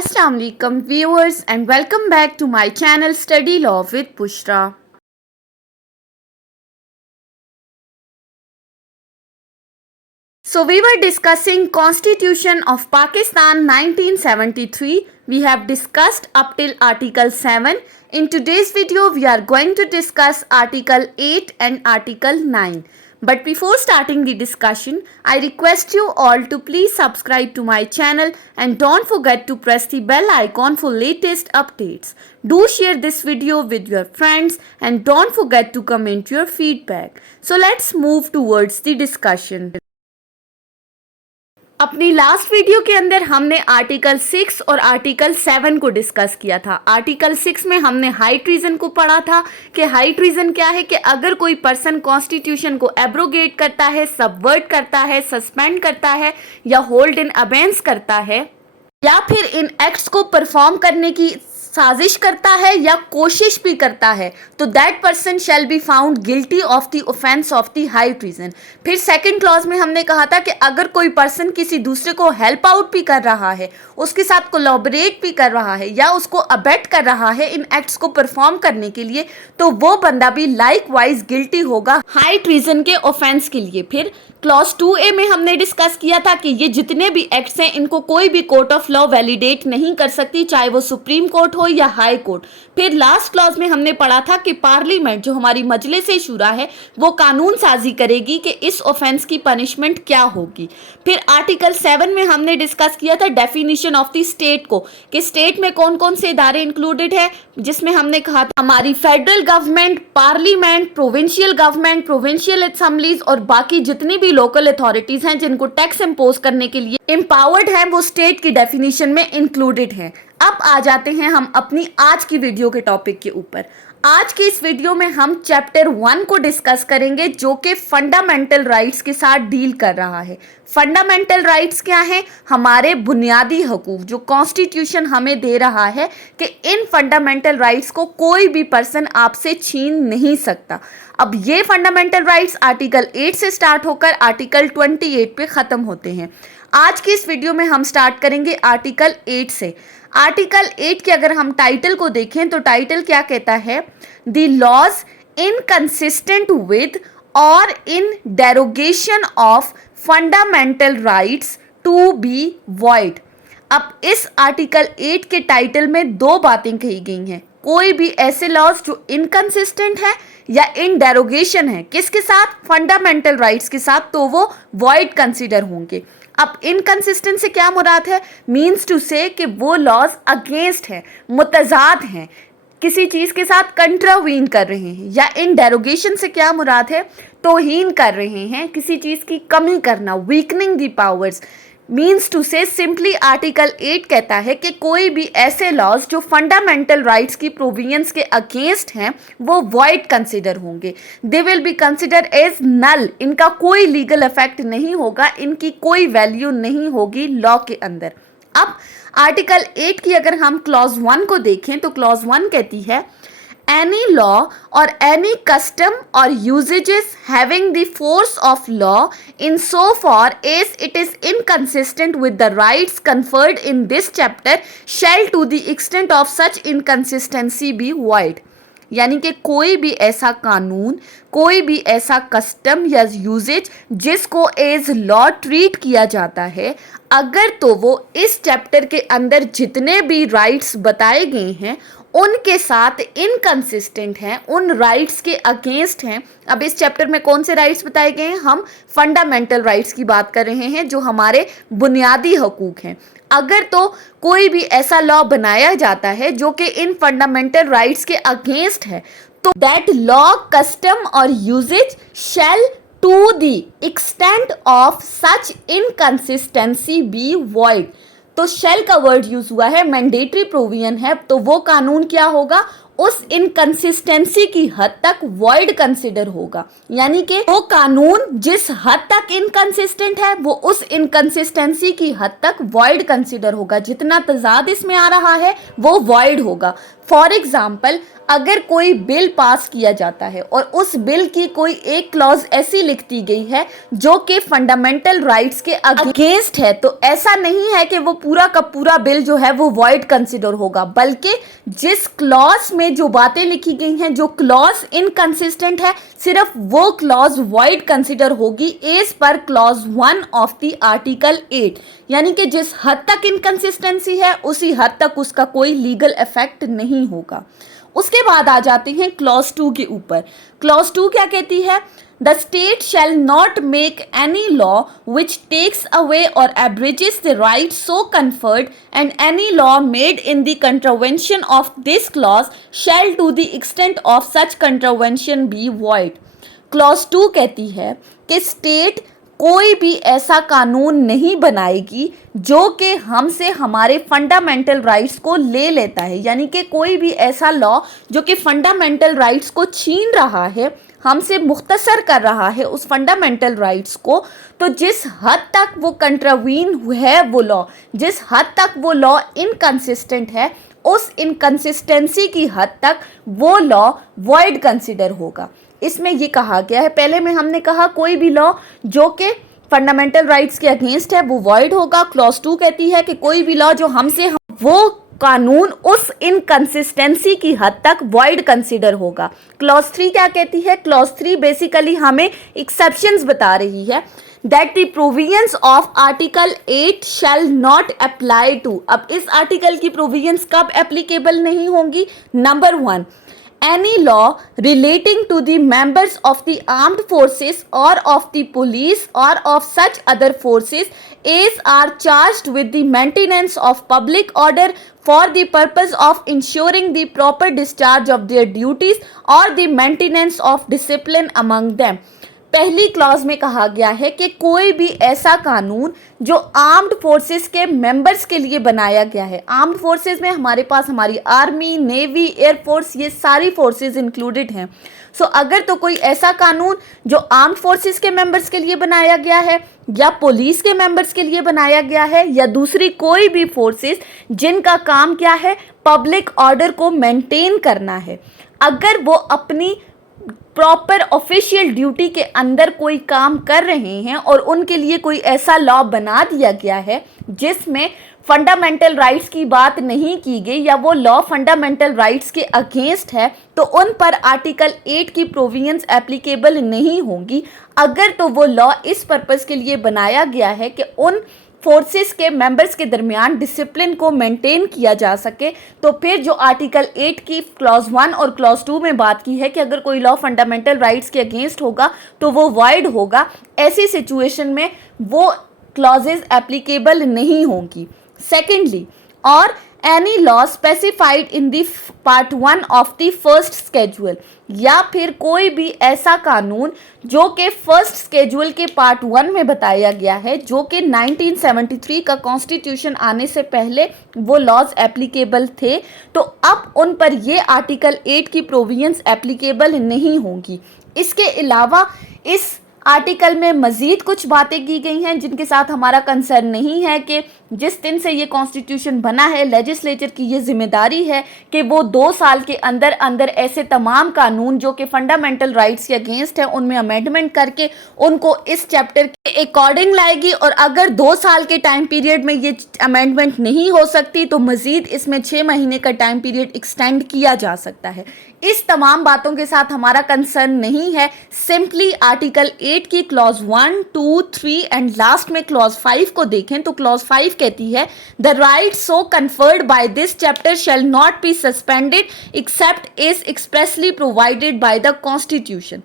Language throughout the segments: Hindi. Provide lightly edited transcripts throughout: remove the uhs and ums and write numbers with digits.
Assalamu alaikum viewers and welcome back to my channel Study Law with Bushra. So we were discussing Constitution of Pakistan 1973. We have discussed up till Article 7. In today's video we are going to discuss Article 8 and Article 9. But before starting the discussion, I request you all to please subscribe to my channel and don't forget to press the bell icon for latest updates. Do share this video with your friends and don't forget to comment your feedback. So let's move towards the discussion. अपनी लास्ट वीडियो के अंदर हमने आर्टिकल 6 और आर्टिकल 7 को डिस्कस किया था। आर्टिकल 6 में हमने हाई ट्रीजन को पढ़ा था कि हाई ट्रीजन क्या है कि अगर कोई पर्सन कॉन्स्टिट्यूशन को एब्रोगेट करता है, सबवर्ट करता है, सस्पेंड करता है या होल्ड इन अबेंस करता है या फिर इन एक्ट्स को परफॉर्म करने की साजिश करता है या कोशिश भी करता है तो that person shall be found guilty of the offence of the high treason. फिर सेकंड क्लॉज में हमने कहा था कि अगर कोई पर्सन किसी दूसरे को हेल्प आउट भी कर रहा है, उसके साथ कोलैबोरेट भी कर रहा है या उसको अबेट कर रहा है इन एक्ट्स को परफॉर्म करने के लिए, तो वो बंदा भी लाइक वाइज गिल्टी होगा हाई ट्रीजन के ऑफेंस के लिए। फिर क्लॉज 2A में हमने डिस्कस किया था कि ये जितने भी एक्ट्स हैं इनको कोई भी कोर्ट ऑफ लॉ वैलिडेट नहीं कर सकती, चाहे वो सुप्रीम कोर्ट हो या हाई कोर्ट। फिर लास्ट क्लॉज में हमने पढ़ा था कि पार्लियामेंट जो हमारी मजलिस शुरा है वो कानून साजी करेगी कि इस ऑफेंस की पनिशमेंट क्या होगी। फिर आर्टिकल 7 में हमने डिस्कस किया था डेफिनेशन ऑफ द स्टेट को कि स्टेट में कौन कौन से इदारे इंक्लूडेड है, जिसमें हमने कहा था हमारी federal government, parliament, provincial government, provincial assemblies और बाकी जितनी भी लोकल अथॉरिटीज हैं जिनको टैक्स इंपोज करने के लिए एम्पावर्ड हैं वो स्टेट की डेफिनेशन में इंक्लूडेड हैं। अब आ जाते हैं हम अपनी आज की वीडियो के टॉपिक के ऊपर। आज की इस वीडियो में हम चैप्टर 1 को डिस्कस करेंगे जो कि फंडामेंटल राइट्स के साथ डील कर रहा है। फंडामेंटल राइट्स क्या हैं? हमारे बुनियादी हकूक जो कॉन्स्टिट्यूशन हमें दे रहा है कि इन फंडामेंटल राइट्स को कोई भी पर्सन आपसे छीन नहीं सकता। अब ये फंडामेंटल राइट्स आर्टिकल 8 से स्टार्ट होकर आर्टिकल 28 पे ख़त्म होते हैं। आज की इस वीडियो में हम स्टार्ट करेंगे आर्टिकल 8 से। आर्टिकल 8 के अगर हम टाइटल को देखें तो टाइटल क्या कहता है? The laws inconsistent with or in derogation of fundamental rights to be void. अब इस आर्टिकल 8 के टाइटल में दो बातें कही गई हैं। कोई भी ऐसे लॉज जो इनकंसिस्टेंट है या इन डेरोगेशन है किसके साथ? फंडामेंटल राइट्स के साथ, तो वो वॉइड कंसिडर होंगे। अब इनकंसिस्टेंट से क्या मुराद है? मीन्स टू से कि वो लॉज अगेंस्ट हैं, मुतजाद हैं, किसी चीज़ के साथ कंट्रावीन कर रहे हैं। या इन डेरोगेशन से क्या मुराद है? तौहीन कर रहे हैं, किसी चीज़ की कमी करना, weakening the powers. Means to say simply article 8 कहता है कि कोई भी ऐसे लॉज जो फंडामेंटल राइट्स की प्रोविजंस के अगेंस्ट हैं वो वॉइड कंसिडर होंगे। They will be consider as null. इनका कोई लीगल इफेक्ट नहीं होगा, इनकी कोई वैल्यू नहीं होगी लॉ के अंदर। अब आर्टिकल 8 की अगर हम क्लॉज 1 को देखें तो क्लॉज 1 कहती है any law or any custom or usages having the force of law in so far as it is inconsistent with the rights conferred in this chapter shall to the extent of such inconsistency be void। यानी कि कोई भी ऐसा कानून, कोई भी ऐसा कस्टम या यूजेज जिसको एज लॉ ट्रीट किया जाता है, अगर तो वो इस चैप्टर के अंदर जितने भी राइट्स बताए गए हैं उनके साथ इनकंसिस्टेंट हैं, उन राइट्स के अगेंस्ट हैं। अब इस चैप्टर में कौन से राइट्स बताए गए हैं? हम फंडामेंटल राइट्स की बात कर रहे हैं जो हमारे बुनियादी हकूक हैं। अगर तो कोई भी ऐसा लॉ बनाया जाता है जो कि इन फंडामेंटल राइट्स के अगेंस्ट है तो दैट लॉ, कस्टम और usages shall to the extent of such inconsistency be void. तो शेल का वर्ड यूज हुआ है, मैंडेटरी प्रोविजन है, तो वो कानून क्या होगा? उस इनकंसिस्टेंसी की हद तक वॉइड कंसिडर होगा। यानी कि वो कानून जिस हद तक इनकंसिस्टेंट है वो उस इनकंसिस्टेंसी की हद तक वॉइड कंसिडर होगा, जितना तजाद इसमें आ रहा है वो वॉइड होगा। फॉर एग्जाम्पल, अगर कोई बिल पास किया जाता है और उस बिल की कोई एक क्लॉज ऐसी लिख दी गई है जो कि फंडामेंटल राइट्स के अगेंस्ट है, तो ऐसा नहीं है कि वो पूरा का पूरा बिल जो है वो वॉइड कंसिडर होगा, बल्कि जिस क्लॉज में जो बातें लिखी गई हैं, जो क्लॉज इनकंसिस्टेंट है, सिर्फ वो क्लॉज वॉइड कंसिडर होगी as per clause 1 of the article 8। यानी कि जिस हद तक इनकंसिस्टेंसी है उसी हद तक उसका कोई लीगल इफेक्ट नहीं होगा। उसके बाद आ जाते हैं क्लॉज 2 के ऊपर। क्लॉज 2 क्या कहती है? The state shall not make any law which takes away or abridges the rights so conferred, and any law made in the contravention of this clause shall to the extent of such contravention be void. Clause 2 कहती है कि स्टेट कोई भी ऐसा कानून नहीं बनाएगी जो कि हमसे हमारे फंडामेंटल राइट्स को ले लेता है। यानी कि कोई भी ऐसा लॉ जो कि फंडामेंटल राइट्स को छीन रहा है, हमसे मुख्तसर कर रहा है उस फंडामेंटल राइट्स को, तो जिस हद तक वो कंट्रावीन है वो लॉ, जिस हद तक वो लॉ इनकंसिस्टेंट है, उस इनकंसिस्टेंसी की हद तक वो लॉ वॉइड कंसिडर होगा। इसमें ये कहा गया है, पहले में हमने कहा कोई भी लॉ जो कि फंडामेंटल राइट्स के अगेंस्ट है वो वॉइड होगा। क्लॉज 2 कहती है कि कोई भी लॉ जो वो कानून उस इनकंसिस्टेंसी की हद तक वॉइड कंसिडर होगा। क्लॉज 3 क्या कहती है? क्लॉज 3 बेसिकली हमें एक्सेप्शंस बता रही है that the provisions of article 8 shall not apply to। अब इस आर्टिकल की प्रोविजंस कब एप्लीकेबल नहीं होंगी? Number 1, any law relating to the members of the armed forces or of the police or of such other forces as are charged with the maintenance of public order for the purpose of ensuring the proper discharge of their duties or the maintenance of discipline among them। पहली क्लॉज में कहा गया है कि कोई भी ऐसा कानून जो आर्म्ड फोर्सेस के मेंबर्स के लिए बनाया गया है, आर्म्ड फोर्सेस में हमारे पास हमारी आर्मी, नेवी, एयरफोर्स, ये सारी फोर्सेस इंक्लूडेड हैं। सो अगर तो कोई ऐसा कानून जो आर्म्ड फोर्सेस के मेंबर्स के लिए बनाया गया है या पुलिस के मेंबर्स के लिए बनाया गया है या दूसरी कोई भी फोर्सेस जिनका काम क्या है, पब्लिक ऑर्डर को मेंटेन करना है, अगर वो अपनी प्रॉपर ऑफिशियल ड्यूटी के अंदर कोई काम कर रहे हैं और उनके लिए कोई ऐसा लॉ बना दिया गया है जिसमें फंडामेंटल राइट्स की बात नहीं की गई या वो लॉ फंडामेंटल राइट्स के अगेंस्ट है, तो उन पर आर्टिकल 8 की प्रोविजंस एप्लीकेबल नहीं होंगी। अगर तो वो लॉ इस पर्पस के लिए बनाया गया है कि उन फोर्सेस के मेंबर्स के दरमियान डिसिप्लिन को मेंटेन किया जा सके, तो फिर जो आर्टिकल 8 की क्लॉज 1 और क्लॉज 2 में बात की है कि अगर कोई लॉ फंडामेंटल राइट्स के अगेंस्ट होगा तो वो वॉइड होगा। ऐसी सिचुएशन में वो क्लॉजेज एप्लीकेबल नहीं होंगी। सेकेंडली, और any law specified in the part 1 of the first schedule, या फिर कोई भी ऐसा कानून जो कि फर्स्ट स्केड्यूल के पार्ट 1 में बताया गया है, जो कि 1973 का कॉन्स्टिट्यूशन आने से पहले वो लॉज एप्लीकेबल थे, तो अब उन पर ये आर्टिकल 8 की प्रोविजंस एप्लीकेबल नहीं होंगी। इसके अलावा इस आर्टिकल में मज़ीद कुछ बातें की गई हैं जिनके साथ हमारा कंसर्न नहीं है कि जिस दिन से ये कॉन्स्टिट्यूशन बना है लेजिस्लेचर की ये जिम्मेदारी है कि वो 2 साल के अंदर अंदर ऐसे तमाम कानून जो कि फंडामेंटल राइट्स के अगेंस्ट हैं उनमें अमेंडमेंट करके उनको इस चैप्टर के अकॉर्डिंग लाएगी, और अगर 2 साल के टाइम पीरियड में ये अमेंडमेंट नहीं हो सकती तो मज़ीद इसमें 6 महीने का टाइम पीरियड एक्सटेंड किया जा सकता है। इस तमाम बातों के साथ हमारा कंसर्न नहीं है। सिंपली आर्टिकल 8 की क्लॉज 1, 2, 3 एंड लास्ट में क्लॉज 5 को देखें तो क्लॉज 5 कहती है the right so conferred by this chapter shall not be suspended except is expressly provided by the constitution.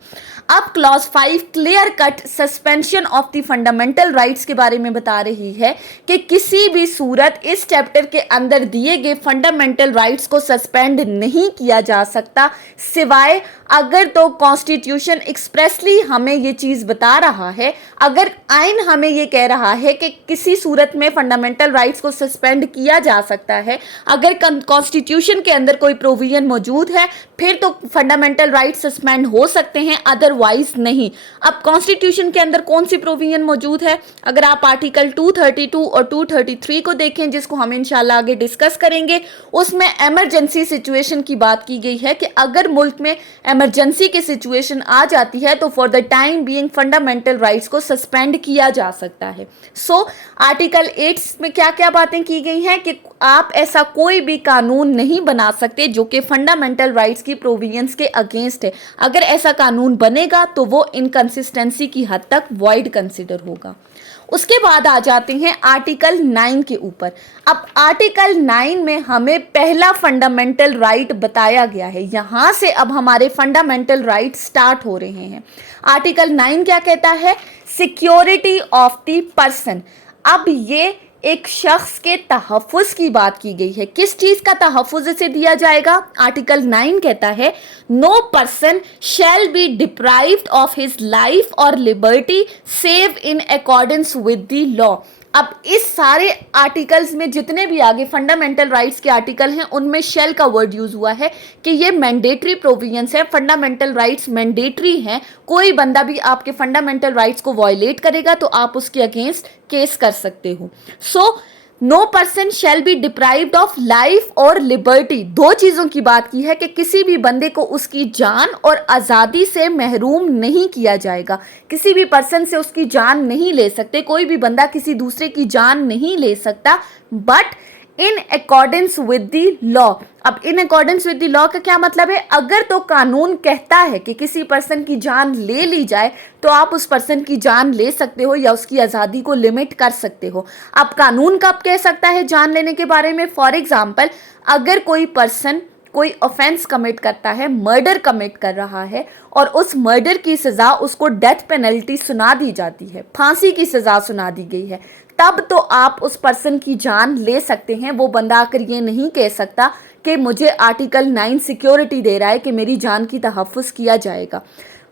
अब clause 5 clear cut suspension of the fundamental rights के बारे में बता रही है कि किसी भी सूरत इस चैप्टर के अंदर दिए गए फंडामेंटल राइट्स को सस्पेंड नहीं किया जा सकता, सिवाय अगर तो कॉन्स्टिट्यूशन एक्सप्रेसली हमें ये चीज़ बता रहा है, अगर आइन हमें ये कह रहा है कि किसी सूरत में फंडामेंटल राइट्स को सस्पेंड किया जा सकता है, अगर कॉन्स्टिट्यूशन के अंदर कोई प्रोविजन मौजूद है फिर तो फंडामेंटल राइट्स सस्पेंड हो सकते हैं, अदरवाइज नहीं। अब कॉन्स्टिट्यूशन के अंदर कौन सी प्रोविजन मौजूद है? अगर आप आर्टिकल 232 और 233 को देखें, जिसको हम इंशाल्लाह आगे डिस्कस करेंगे, उसमें इमरजेंसी सिचुएशन की बात की गई है कि अगर मुल्क में इमरजेंसी की सिचुएशन आ जाती है तो for the time being fundamental rights को सस्पेंड किया जा सकता है। सो आर्टिकल 8 में क्या क्या बातें की गई हैं कि आप ऐसा कोई भी कानून नहीं बना सकते जो कि फंडामेंटल राइट्स की प्रोविजंस के अगेंस्ट है। अगर ऐसा कानून बनेगा तो वो इनकंसिस्टेंसी की हद तक वॉइड कंसिडर होगा। उसके बाद आ जाते हैं आर्टिकल 9 के ऊपर। अब आर्टिकल 9 में हमें पहला फंडामेंटल राइट बताया गया है। यहाँ से अब हमारे फंडामेंटल राइट स्टार्ट हो रहे हैं। आर्टिकल 9 क्या कहता है? Security of the person. अब ये एक शख्स के तहफ़्फ़ुज़ की बात की गई है। किस चीज़ का तहफ़्फ़ुज़ इसे दिया जाएगा? आर्टिकल 9 कहता है no person shall be deprived of his life और liberty save in accordance with the law. अब इस सारे आर्टिकल्स में जितने भी आगे फंडामेंटल राइट्स के आर्टिकल हैं उनमें शेल का वर्ड यूज़ हुआ है कि ये मैंडेटरी प्रोविजंस है, फंडामेंटल राइट्स मैंडेटरी हैं। कोई बंदा भी आपके फंडामेंटल राइट्स को वायलेट करेगा तो आप उसके अगेंस्ट केस कर सकते हो। So no person shall be deprived of life और लिबर्टी। दो चीज़ों की बात की है कि किसी भी बंदे को उसकी जान और आज़ादी से महरूम नहीं किया जाएगा। किसी भी पर्सन से उसकी जान नहीं ले सकते, कोई भी बंदा किसी दूसरे की जान नहीं ले सकता, but in accordance with the law. अब in accordance with the law का क्या मतलब है? अगर तो कानून कहता है कि किसी पर्सन की जान ले ली जाए तो आप उस पर्सन की जान ले सकते हो या उसकी आज़ादी को लिमिट कर सकते हो। अब कानून कब कह सकता है जान लेने के बारे में? फॉर एग्जाम्पल, अगर कोई पर्सन कोई ऑफेंस कमिट करता है, मर्डर कमिट कर रहा है और उस मर्डर की सज़ा उसको डेथ पेनल्टी सुना दी जाती है, फांसी की सज़ा सुना दी गई है, तब तो आप उस पर्सन की जान ले सकते हैं। वो बंदा आकर ये नहीं कह सकता कि मुझे आर्टिकल 9 सिक्योरिटी दे रहा है कि मेरी जान की तहफ़्फ़ुज़ किया जाएगा।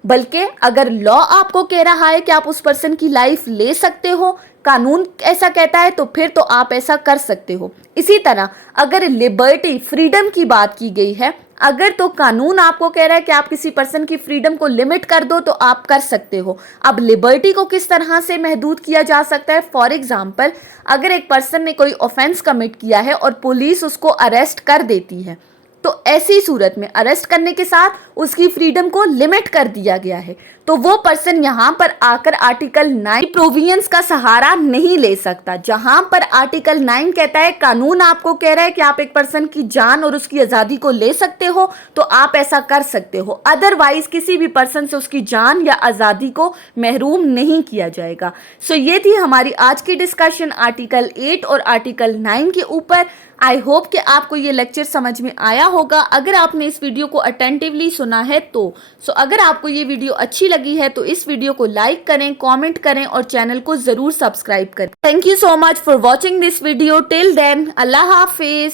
बल्कि अगर लॉ आपको कह रहा है कि आप उस पर्सन की लाइफ ले सकते हो, कानून ऐसा कहता है, तो फिर तो आप ऐसा कर सकते हो। इसी तरह अगर लिबर्टी, फ्रीडम की बात की गई है, अगर तो कानून आपको कह रहा है कि आप किसी पर्सन की फ्रीडम को लिमिट कर दो तो आप कर सकते हो। अब लिबर्टी को किस तरह से महदूद किया जा सकता है? फॉर एग्जाम्पल, अगर एक पर्सन ने कोई ऑफेंस कमिट किया है और पुलिस उसको अरेस्ट कर देती है, तो ऐसी सूरत में अरेस्ट करने के साथ उसकी फ्रीडम को लिमिट कर दिया गया है, तो वो पर्सन यहाँ पर आकर आर्टिकल 9 प्रोविजंस का सहारा नहीं ले सकता। जहाँ पर आर्टिकल 9 कहता है, कानून आपको कह रहा है कि आप एक पर्सन की जान और उसकी आज़ादी को ले सकते हो, तो आप ऐसा कर सकते हो, अदरवाइज किसी भी पर्सन से उसकी जान या आज़ादी को महरूम नहीं किया जाएगा। सो ये थी हमारी आज की डिस्कशन आर्टिकल 8 और आर्टिकल 9 के ऊपर। आई होप कि आपको ये लेक्चर समझ में आया होगा। अगर आपने इस वीडियो को अटेंटिवली सुना है तो अगर आपको ये वीडियो अच्छी लगी है तो इस वीडियो को लाइक करें, कमेंट करें और चैनल को ज़रूर सब्सक्राइब करें। Thank you so much for watching this video. Till then, अल्लाह हाफिज़।